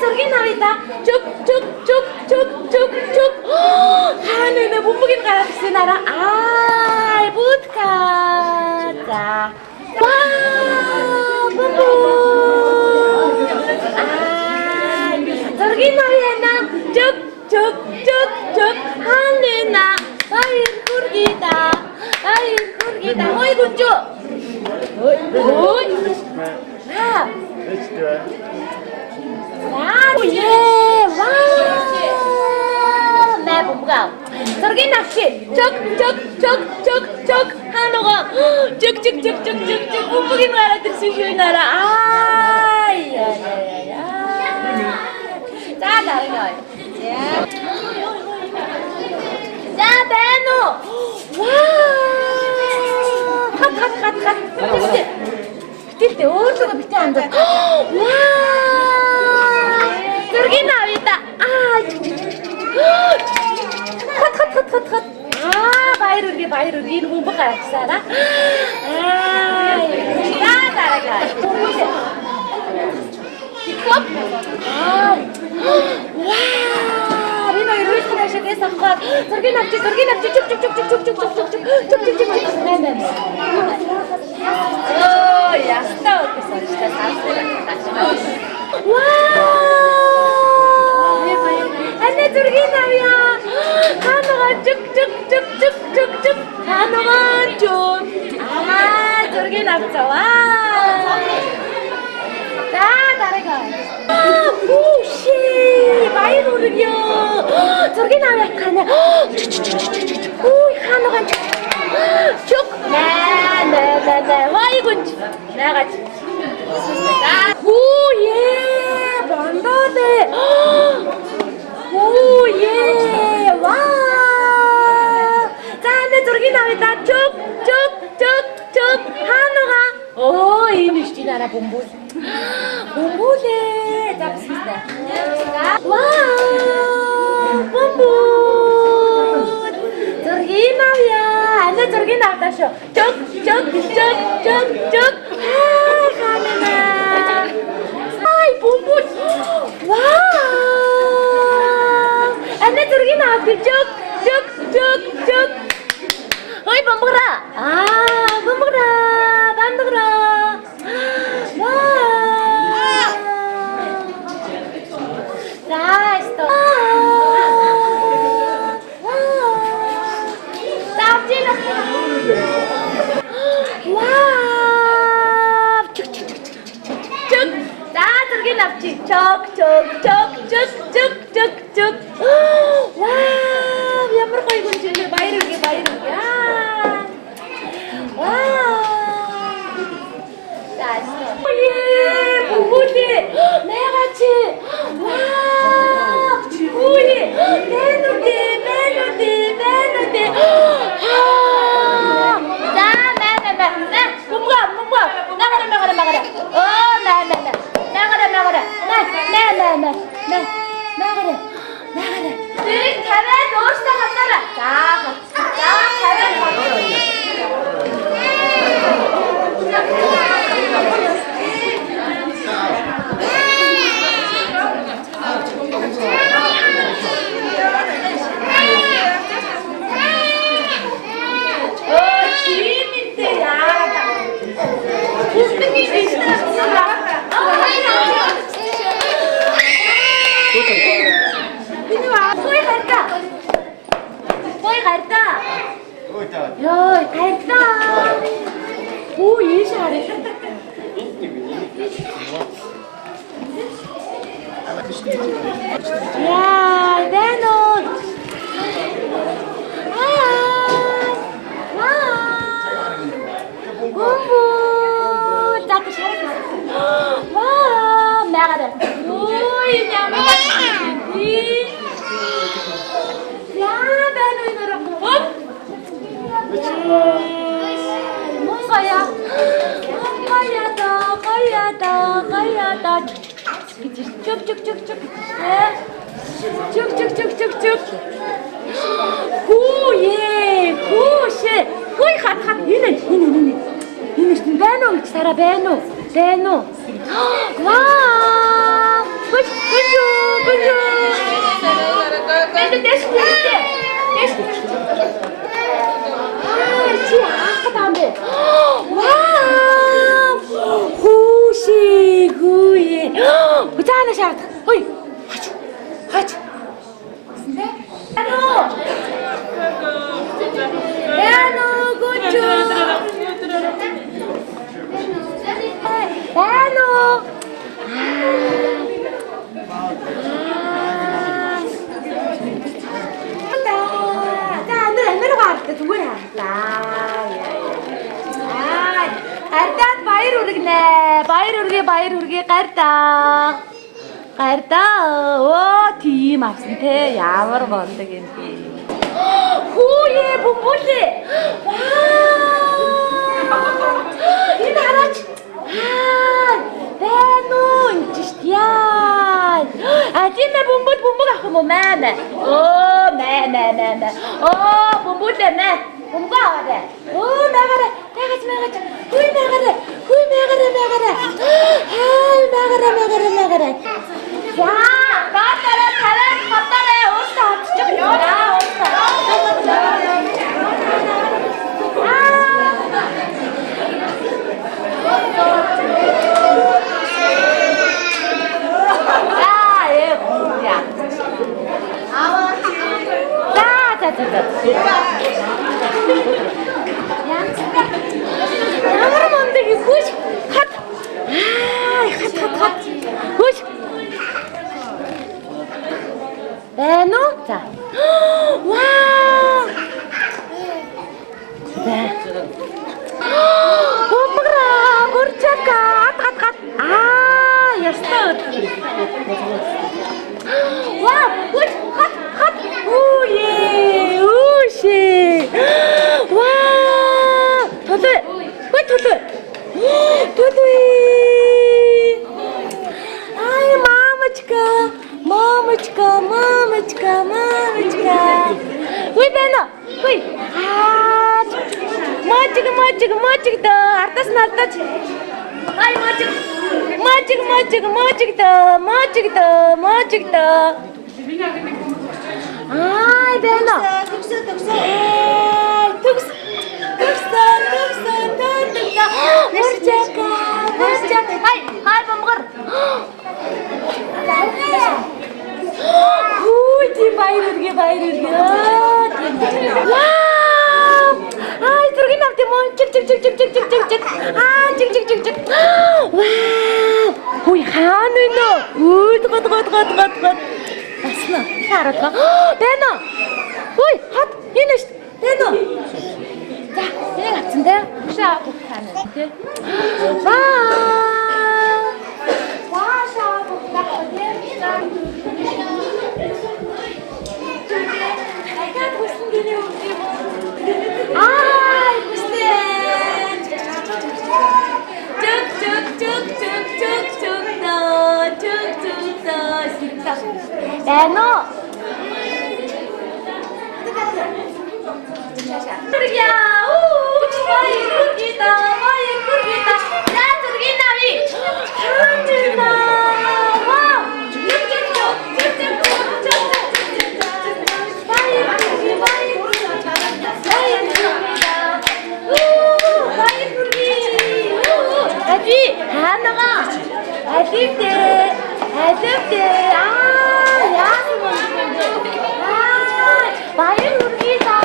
зургийг авъя да. Чук. Хаана бумбугийн гараад ирсэн араа. Будка. За. Бумбу. Зургийг авъя на. Чук. Хаана баяр хүргийда. Хой гүнжүү. Ой. Зургийг авчи. Чук. Хаанага. Чук. Бумбугийн гараад ирсэн шүү нараа. За дараагаа. За байна уу? Хат. Битээ өөртөө битээ андаа. Зургийг авъя да. Хат. Баяр үргээ энэ бомбо гаргасаараа. За дараагаа. Хоп. Энэ хоёр хэвшээс авах. Зургийг авчи. Чук. Ястаа гэсэн чинь саасаа. Анна зургийг авъя. Хаанаа чук. Хаанаа чук. зургийг авцгаа. За дараагаа. Пуши баяр үргё. Зургийг авах гэнэ. Ой ханаа. Чук. Наа. Вай гүнж. Наагач. Хууе бандоде. Хууе ва. За зургийг авъя. Чук. Ханаа. Оо энэ ч тийм арай бомбул. Бомбулээ. За бисмилlah. Вау! Бомбул. Зургийг авъя. Анаа зургийг авдаа шүү. Чук. Ханаа. Ай бомбул. Вау! Анаа зургийг авъя. Чук. Ой бомбора. Бомбора. Чук. Вау, ямар гоё гүнж байна. Баяр үргэ. Вау. Тасто. Ой, бубуле. Мэгачи. Вау. Ой, менуде. За, на. Бумга. Нагара. Оо, на. Нагара. Дэрэг тавиад өөртөө хатаараа. За тавиад хатаараа. Оо чимэнтэй яа. Бүсний бизнес. Йой, хайртай. Оо, ийш хараа. Яа, дэнот. Бомбу. Так шараа. Вау, мягада. Ой, няма. Чук. Хууе, хууше. Хой хат. Энэ. Энэ байна уу? Сара байна уу? Вау! Хөөе. Хойд дэш хүчтэй. Дэш. Чи яах гэдэг юм бэ? Вау! Хөөе. Утаана шаад. Хой. Хач. Гэнэ? Яно гучо. Яно. Зүгээр харлаа. Гардаад баяр үргэнэ. Баяр үргээ гардаа. Оо тийм авсан те. Ямар болдог юм бэ? Хүүе бомболе. Энэ хараач. Бэнүү инчиштяа. Адимэ бомбол авах юм уу маа? Оо маа. Оо бомбол маа. Бомбо аваа. Оо маагаарэ. Тагаж. Хүй маагаарэ. Хай маагаарэ. За, баатара таван хатарэ уусаа авчих юм аа. Ямар мундаг хүч хат. Хат. Хүч. Бэнүү? За. Вау! Бомбра, бурчака, хат. Ястаа. Вау! Хүч хат. Үе. Вау! Толой. Ай, мамочка. Ой, бэна. Ой. Мачиг да. Артас нартач. Ай, мачиг да. Ай, бэна. Төгс. Мурчака. Хай бомгор. Хүйти баяр үргээ. Вау! Ай, зургийн авт юм уу? Чиг. Вау! Хүй хаана вэ нөө? Гот. Басна. Хараа. Бэна. Хүй, хат. Энэ шүү. Бэна. За, энэ авцсан дээ. Шаа бухтана тий. Шаа бухтана тий. Айгаад хүсэн гинэ үү? Ай, хүстэй. Чук. Бэно. Тургия. Баяр хүргийта. За тургийн нави. Хандина. Вау. Ади, ханага. Адивте. Баяр хүргийта.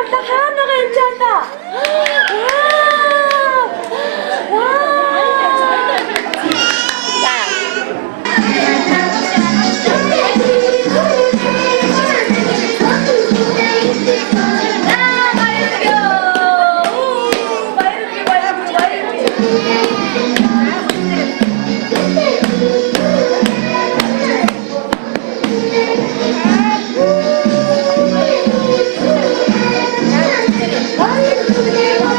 явлаа хаанаа энэ чата. Bye.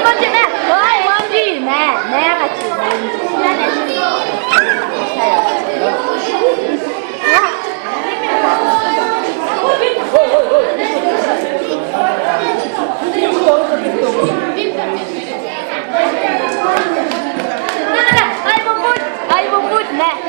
먼지 매. 어이 먼지 매 같이 먼지. Ai bút nè.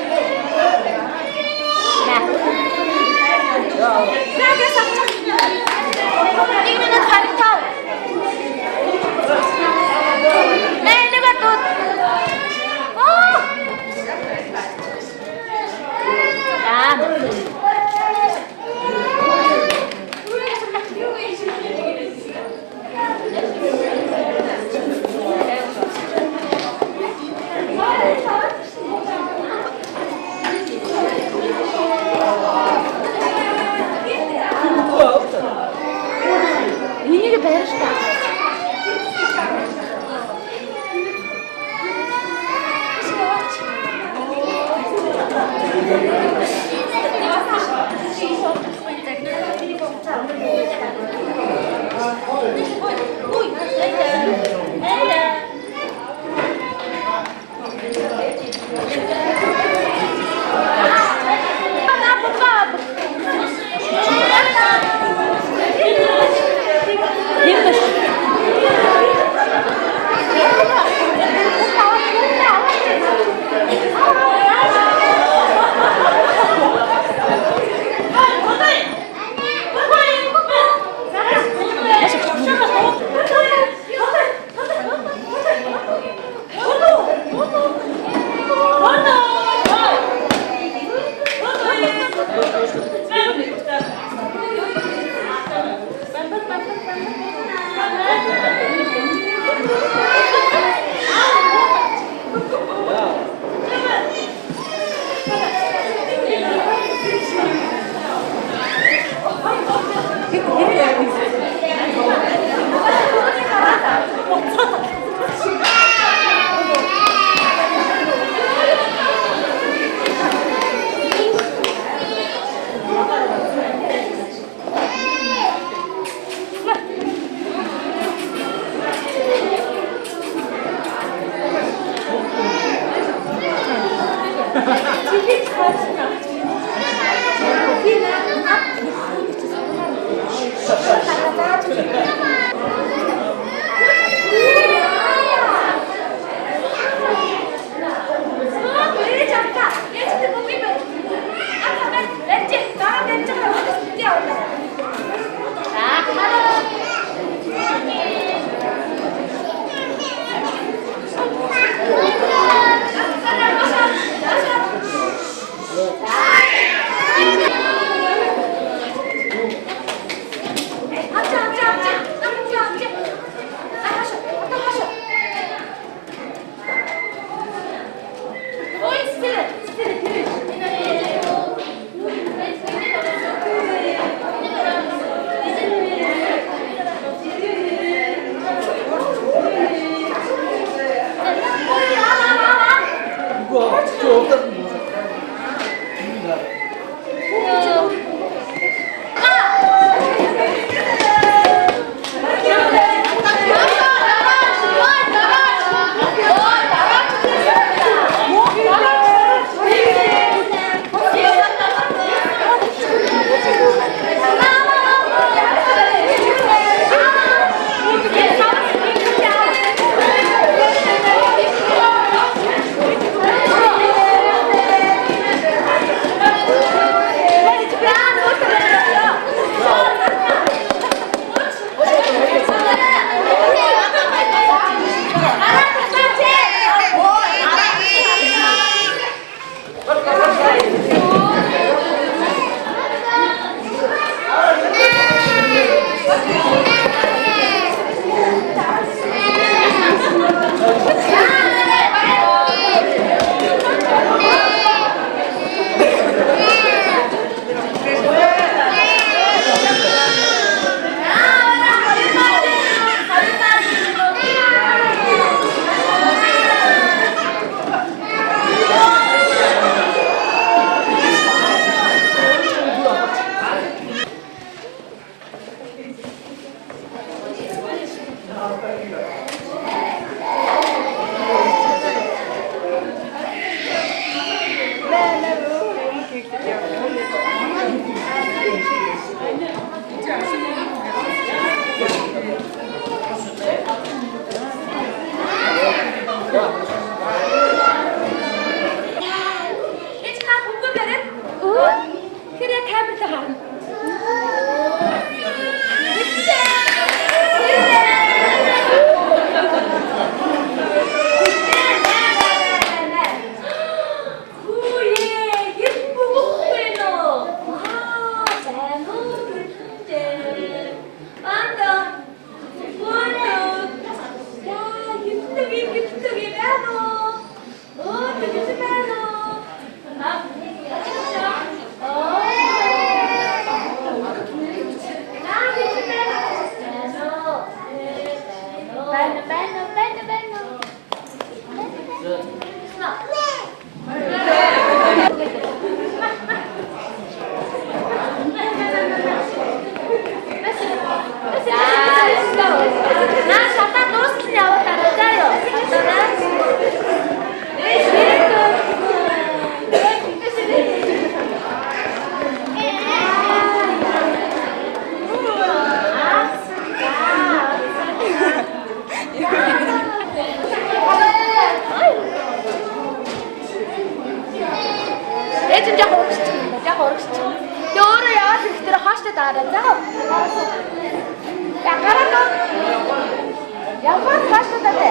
Ямар фаштадаа бэ?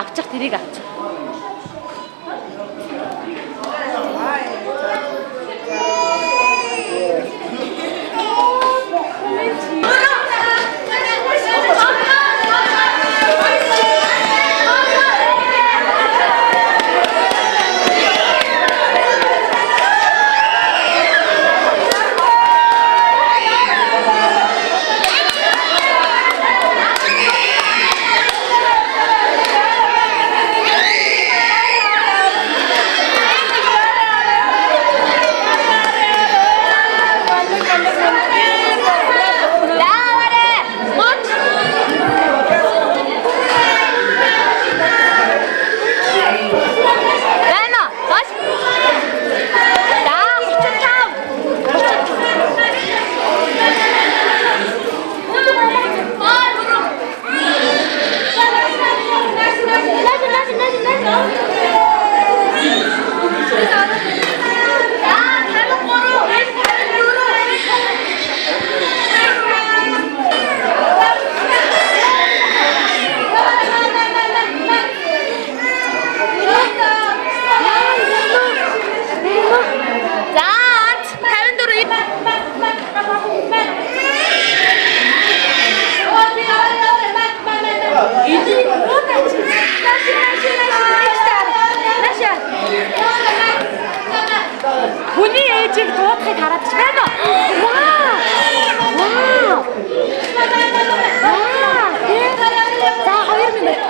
Авчих тэрийг авчих. Хүний ээжийг дуудахыг хараад байна уу? Вау! Вау! За 2 минут.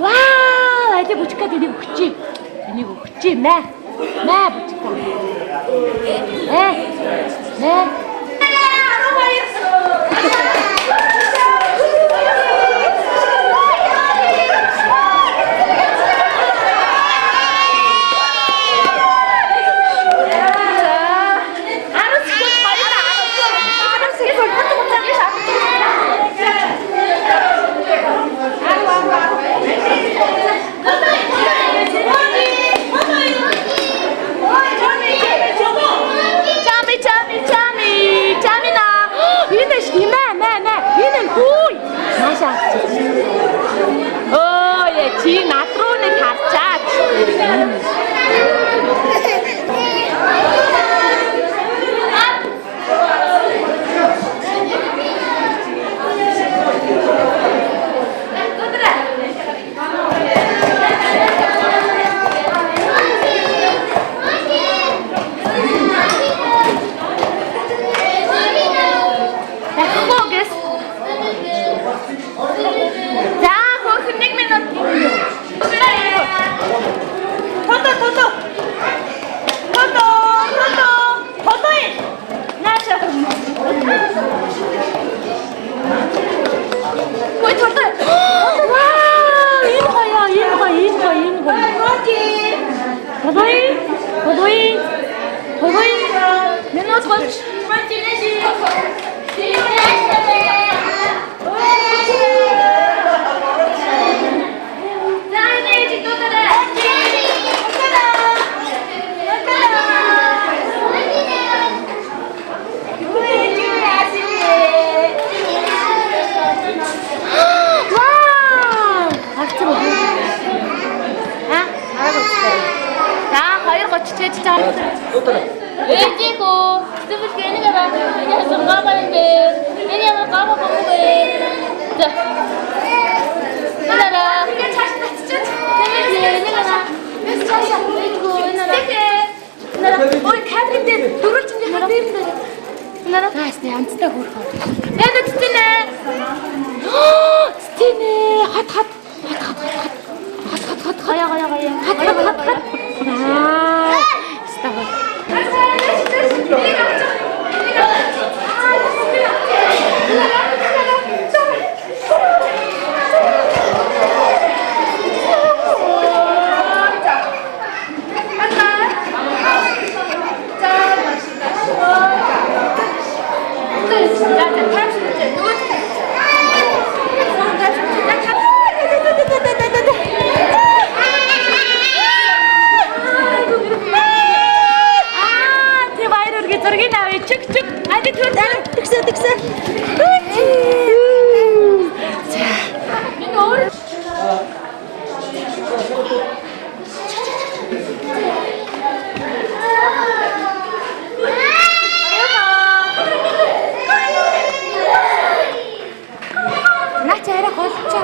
Вау, ади бучкад энийг өгчий. Энийг өгчий мэ. Мэ бучкад. Мэ. Chami. Ээжико, стефс гэнэ гава. Я сангабан데. Эни ямар гава бомбэ. За. 나라. 이게 자식 같이죠? 네네 나라. 그래서 자식 이거 나라. 나라. 우리 카드인데 누르친데 카드인데. 나라. 가스네 안쓰다 고르고. 내가 진짜네. 진짜네. 핫. 가야. 핫. 아. 스타워. 득세. 자, 나 자라 거쳐.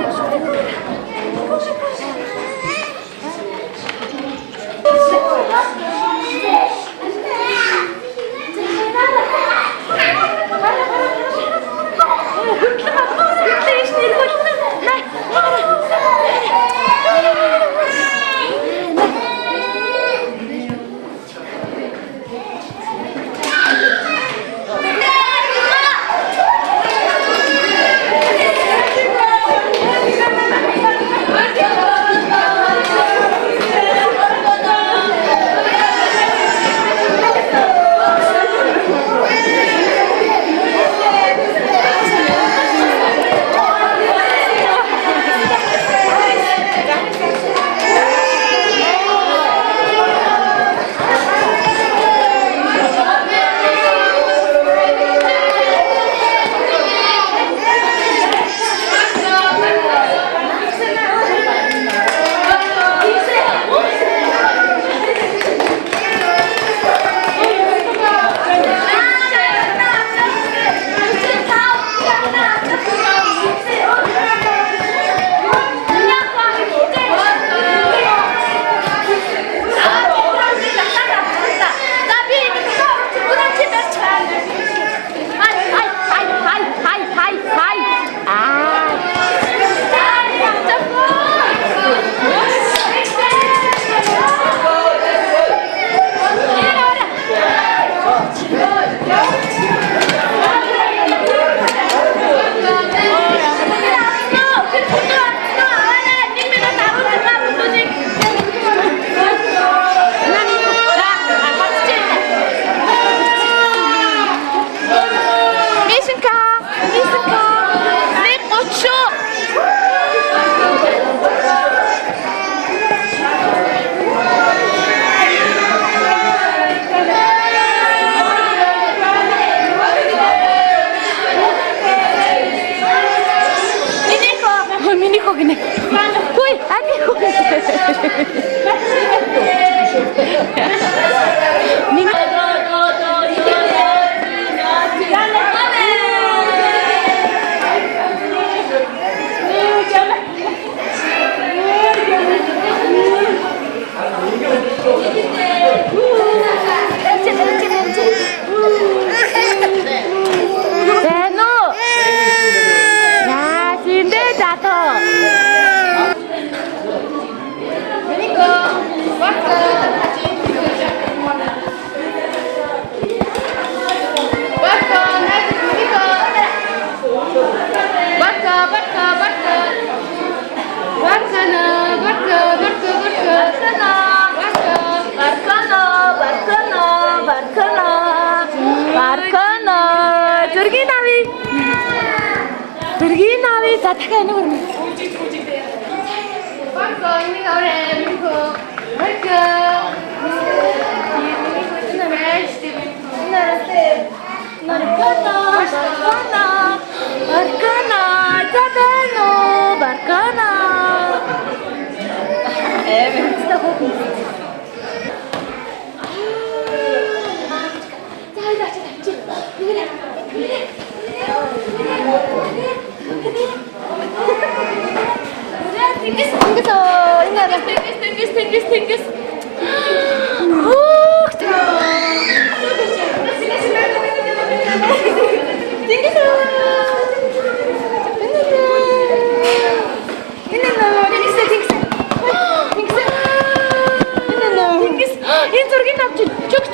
Тэнгис. Энэ зургийг авч чук.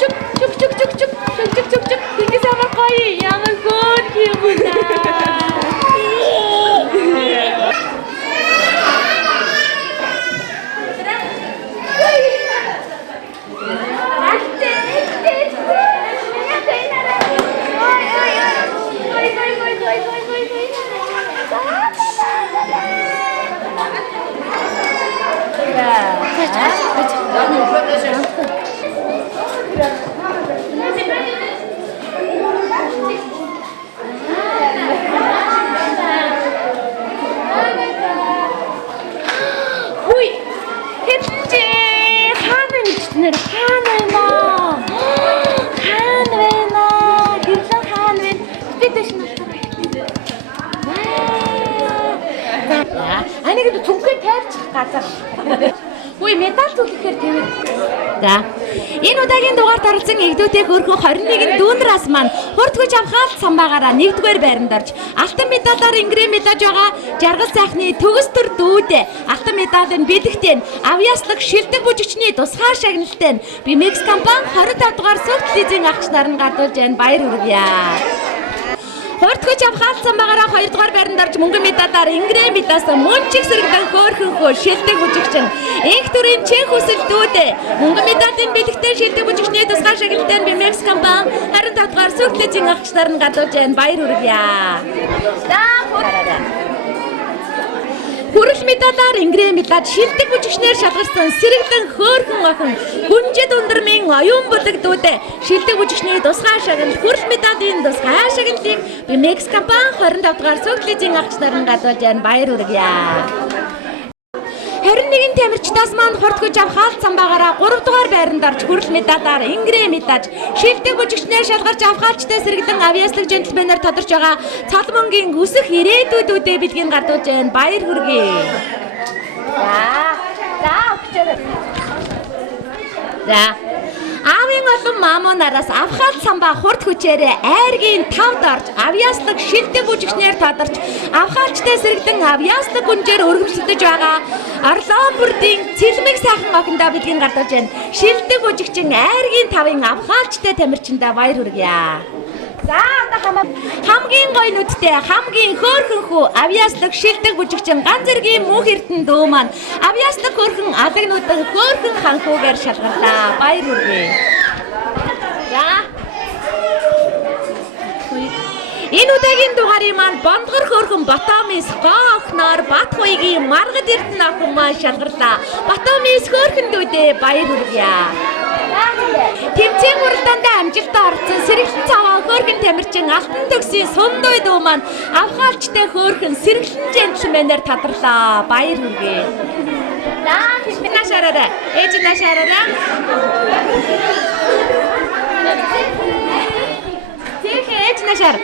Тэнгис амар гоё. Ямар хөөр юм бэ? Анигд зүнхээ тайвчих газар. Үгүй медаль түлхэхээр тийм. За. Энэ удаагийн дугаард оролцсон игдүүтэй хөрхөн 21-ний дүүнраас маань хурдгүйж авхаалт самбаагаараа 1-р байранд орж алтан медалаар ингрэм медаж байгаа жаргал сайхны төгс төр дүүдээ алтан медалийн бэлэгтэй авьяаслаг шилдэг бүжигчний тусгаар шагналтай нь BMX компани 25 дугаар сүлт лизинг агч нар нь гардуулж байна. Баяр хүргье. Хурдгүйж авхаалт самбаагаараа 2-р байранд орж мөнгөн медалаар ингрэм медаас мөн чиг сэргдэн хөөрхөнхөө шилдэг бүжигчин инх төрийн чин хүсэл дүүдээ мөнгөн медалийн бэлэгтэй шилдэг бүжигчний тусгаар шагналтай нь BMX компани 25 дугаар сүлт лизинг агч нар нь гардуулж байна. Баяр хүргье. За хүрэл медалаар ингрэм медаль шилдэг бүжигчнэр шалгарсан сэрэгдэн хөөрхөн охин хүнжид ундрмын оюун бүлэгдүүдээ шилдэг бүжигчний тусгай шагнал хүрэл медалийн тусгай шагналыг BMX компани 25 дугаар сүлт лизинг агч нар нь гадуулж байна. Баяр хүргье. 21-ний тамирчдаас маань хурдгүйж авхаалт самбаагаараа 3 дугаар байранд орж хүрэл медалаар ингрэм медаж шилдэг бүжигчнэр шалгарч авхаалчтай сэргдэн авьяаслаг жентльменээр тодорч байгаа цалмонгийн өсөх ирээдүйдүүдээ бэлгийн гардуулж байна. Баяр хүргэе. За өгчээрэй. За аавын олон маамуунараас авхаалт самбаа хурд хүчээрээ айргийн 5-д орж авьяаслаг шилдэг бүжигчнэр тодорч авхаалчтай сэргдэн авьяаслаг гүнжээр өргөмжлөж байгаа Орлон бүрдийн цэлмэг сайхан охиндоо бэлгийн гардуулж байна. Шилдэг бүжигчин айргийн 5-ын авхаалчтай тамирчиндаа баяр хүргье. За хамгийн гоё нүдтэй хамгийн хөөрхөн хүү авьяаслаг шилдэг бүжигчин ганц зэргийн мөнх эрдэнэ дөө маань авьяаслаг хөөрхөн алаг нүдэн хөөрхөн ханхуугаар шалгарлаа. Баяр хүргэе. За энэ удаагийн дугаарыг маань бондгор хөөрхөн Батомис гоохноор Бат хуйгийн маргад эрдэнэ охин маань шалгарлаа. Батомис хөөрхөн дүүдээ баяр хүргье. Тэмцээн уралдаанд амжилттай орсон сэргэлэн цаваа хөөрхөн тамирчин алтан төгсийн сундуй дүү маань авхаалчтай хөөрхөн сэргэлэн жентльменээр тодорлоо. Баяр хүргэе. За хичнээн ээж нашаараа. Ээж нашаар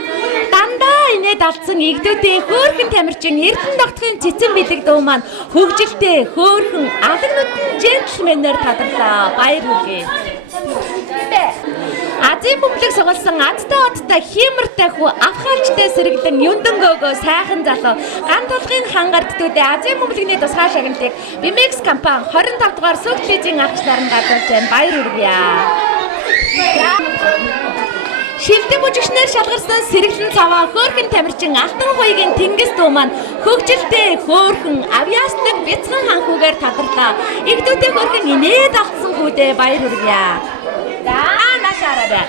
дандаа инээд алдсан игдүүтэй хөөрхөн тамирчин эрдэнэ тогтхын цэцэн бэлэг дүү маань хөгжилтэй хөөрхөн алаг нүдэн жентльменээр тодорлоо. Баяр хүргэе. Азийн бөмбөлөг сугалсан адтай хиймэртэй хүү авхаалчтай сэргдэн юндангөөгөө сайхан залуу ган толгын хангард дүүдээ Азийн бөмбөлөгний тусгай шагналыг BMX компани 25 дугаар сүлт лизинг агч нар нь гадуулж байна. Баяр хүргье. Шилдэг бүжигчнэр шалгарсан сэргэлэн цаваа хөөрхөн тамирчин алтан хуйгийн тэнгис дүү маань хөгжилтэй хөөрхөн авьяаслаг бяцхан ханхуугаар тодорлоо. Игдүүтэй хөөрхөн инээд алдсан хүүдээ баяр хүргье. За нашаараа.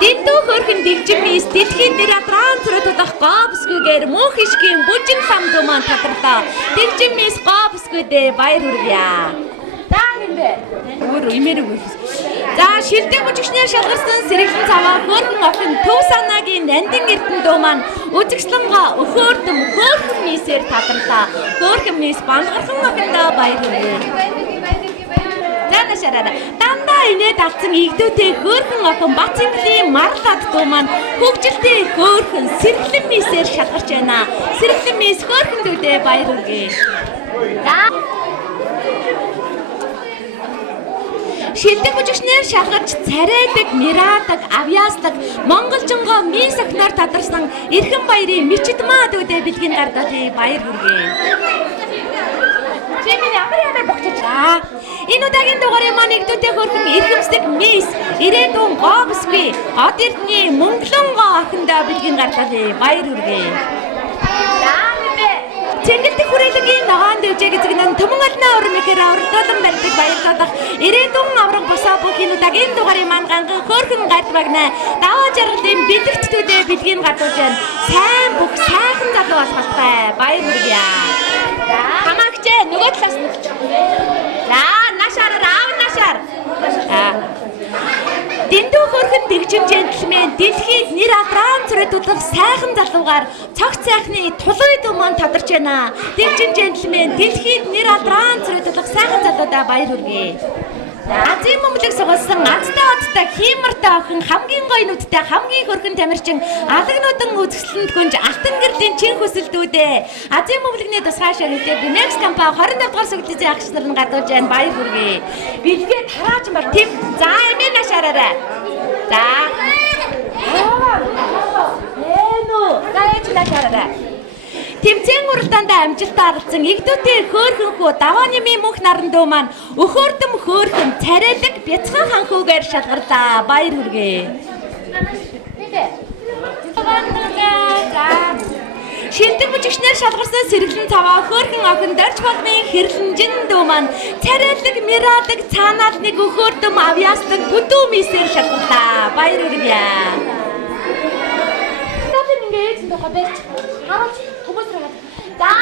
Дэндүү хөөрхөн дэгжимис дэлхийн театран төрөдөх гобсгүйгээр мөнх ишгийн бүжин лам дүү маань тодорлоо. Дэгжимис гобсгүйдээ баяр хүргье. За хэмбэ. Өөр имэрэг. За шилдэг бүжигчнэр шалгарсан сэргэлэн цаваа хөөрхөн охин төв санаагийн нандин эрдэнэ дүү маань үзэгслэнга өхөөрдөм хөөрхөн мисээр тодорлоо. Хөөрхөн мис бангархан охиндоо баяр хүргэе. За Яна шараа. Дандаа инээд алдсан игдүүтэй хөөрхөн охин Бацэнглийн марлаад дуу маань хөгжилтэй хөөрхөн сэргэлэн мисээр шалгарч байна. Сэргэлэн мис хөөрхөн дүүдээ баяр хүргэе. Шилдэг бүжигчнэр шалгарч царайдаг, мираадаг, авьяасдаг монголжонгоо мис охиноор тадарсан эрхэн баярын мичидмаа дүүдээ бэлгийн гардуулъя баяр хүргэе. Чимийн ямар богцолаа. Энэ удаагийн дугаарыг маань игдүүтэй хөрхөн эрхэмсдэг мис ирээдүйн говсгүй од эрдний мөнгөлөнгөө охиндоо бэлгийн гардуулъя баяр хүргэе. Цэнгэлдэх хүрээлэнгийн ногоон дэвжээ гэзэгнэн төмөн олноо урмэхээр ордолон барьдаг баярлалах ирээдүйн авраг босоо бүх энэ удаагийн дугаарыг маань ганган хөөрхөн гард багнаа даваа жаргалын бэлэгтдүүдээ бэлгийн гардуулж байна. Сайн бүх сайхан залуу болохтой баяр хүргэе. Хамаагчээ нөгөө талаас нь. За нашаар аав нашаар. Дэндүү хөрхөн дэгжим джентльмен дэлхийд нэр алдран цоройдуулах сайхан залуугаар цогц сайхны тулуй дуу маань тадарч байна. Дэгжим джентльмен дэлхийд нэр алдран цоройдуулах сайхан залуудаа баяр хүргэе. Азийн мөмлөг сугалсан азтай одтой хиймартай охин хамгийн гоё нүдтэй хамгийн хөрхөн тамирчин алагнуудан үзэсгэлэнт хүнж алтан гэрлийн чин хөсөлдүүдээ Азийн мөмлөгний тусгаашаар хэлээ Binex компани 27 дугаар сүглэзийн агч нар нь гадууж байна баяр хүргэе. Билгээ тарааж бар тийм за эмээ нашаараа. За. Энүү. За ээж нашаараа. Тэмцээн уралдаанд амжилтаа оролцсон игдүүтэй хөөрхөн хүү даваанымын мөнх наран дөө маань өхөөрдөм хөөрхөн царайлаг бяцхан ханхүүгээр шалгарлаа баяр хүргэе. Шилдэг бүжигчнэр шалгарсан сэргэлэн цаваа хөөрхөн охин дорж болгын хэрлэнжин дөө маань царайлаг мираадаг цаанаал нэг өхөөрдөм авьяасдаг бүдүү мисээр шалгарлаа баяр хүргэе. Ингээд нөгөө бэж харуулж за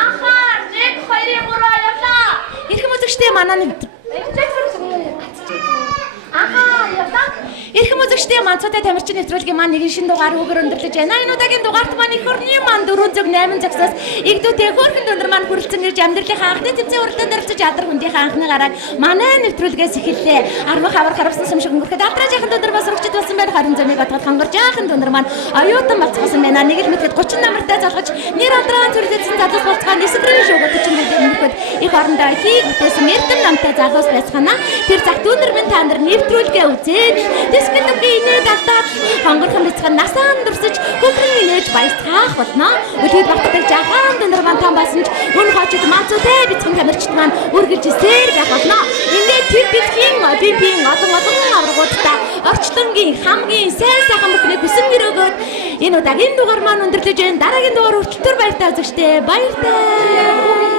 анхаар 1 2 3 явлаа. Эрхэм үзэгчтэй манай эрхэм үзэгчтэй манцуутай тамирчин нэвтрүүлгийн маань нэгэн шин дугаар өгөр өндөрлөж байна. Энэ удаагийн дугаарт маань их хөрний маань 4 зөв 8 цагсаас игдүүтэй хөөрхөн өндөр маань хүрэлцэн ирж амьдралынхаа анхны тэмцээн уралдаанд оролцож алдар хүндийнхээ анхны гараад манай нэвтрүүлгээс эхэллээ. Армах авар харавсан сүм шиг өнгөрөхөд алдраа жаахан өндөр бас урагчд болсон байна. Харин зэмийг отгод хонгор жаахан өндөр маань оюутан болцсон байна. Нэг л мэтгэд 30 намартай залгаж нэр алдраа зүрхлэсэн залуус болцгоо нисгрэн шуугад 40 гэлээ өмнөхөд их орондоо хийг бүтээсэн эрдэм намтай залуус байцгаана. Тэр загт өндөр минь та нар нэвтрүүлгээ үзээд дискэнүгийн инээд алдаад хонгорхон бяцхан насаан дурсаж хөхрөн инээж баясгаах болно. Үлээд багтдаг жаахан өндөр маань том байсан ч өн хоочд манцуутай бяцхан тамирчид маань үргэлж сэр байх болно. Ингээд тэр дэлхийн олимпийн олон аврагуудтай орчлонгийн хамгийн сайн сайхан бүхнийг хүсэн өрөөгөөд энэ удаагийн дугаар маань өндөрлөж байна. Дараагийн дугаар хүртэл түр баяртай үзэгчтэй баяртай.